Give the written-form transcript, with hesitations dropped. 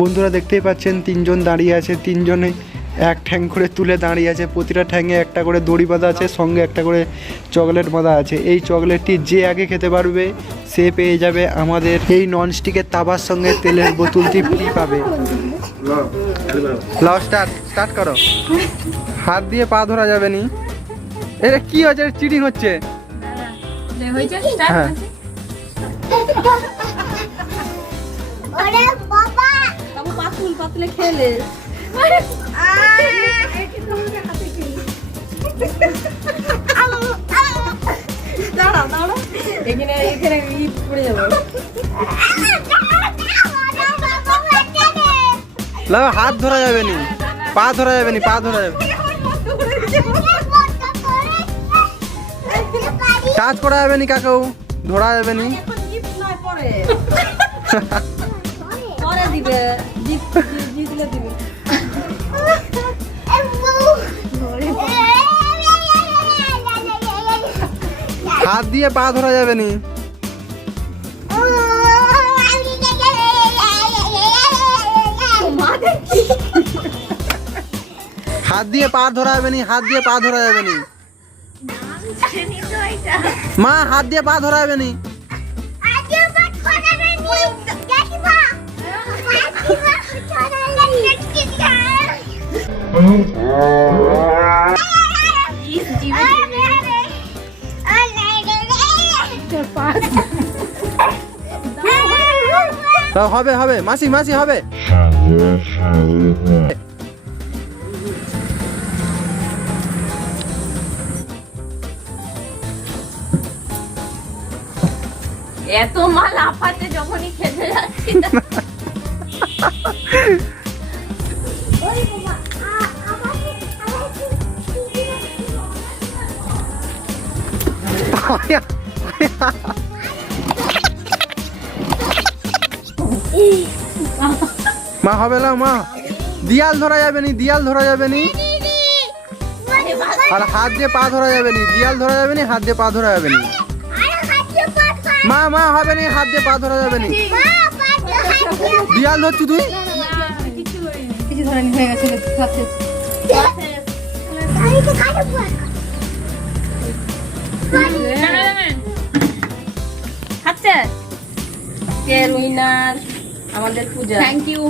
বন্ধুরা দেখতেই পাচ্ছেন তিনজন দাঁড়িয়ে আছে, তিনজনে এক ঠ্যাং করে তুলে দাঁড়িয়ে আছে। প্রতিটা ঠ্যাঙে একটা করে দড়ি বাঁধা আছে, সঙ্গে একটা করে চকলেট বাঁধা আছে। এই চকলেটটি যে আগে খেতে পারবে সে পেয়ে যাবে আমাদের এই ননস্টিকের তাওয়ার সঙ্গে তেলের বোতলটি ফ্রি পাবে। লাও স্টার্ট করো। হাত দিয়ে পা ধরা যাবে নি। এটা কি হচ্ছে? চিটিং হচ্ছে। হ্যাঁ পাতলে খেলে এখানে পড়ে যাবো। হাত ধরা যাবে নি, পা ধরা যাবে নি, পা ধরা যাবে, টাচ করা যাবে নি, কাকেও ধরা যাবে নি। হাত দিয়ে পা ধরা যাবে নি। হাত দিয়ে পা ধরা যাবে নি, হাত দিয়ে পা ধরা যাবে নি। মা হাত দিয়ে পা ধরা যাবে নি। হবে হবে মাসি মাসি হবে। এত মাল আপাতে যখনই খেতে যাচ্ছি মা হবে না মা, দিয়াল ধরা যাবে নি, দিয়াল ধরা যাবে নি, আর হাত দিয়ে পা ধরা যাবে নি। দিয়াল ধরা যাবে নি, হাত দিয়ে পা ধরা যাবে নি। মা মা হবে নি, হাত দিয়ে পা ধরা যাবে নি। দিয়াল ধরছু তুই? কিছু ধরেনি, হয়ে গেছে। কে উইনার আমাদের পূজা। Thank you.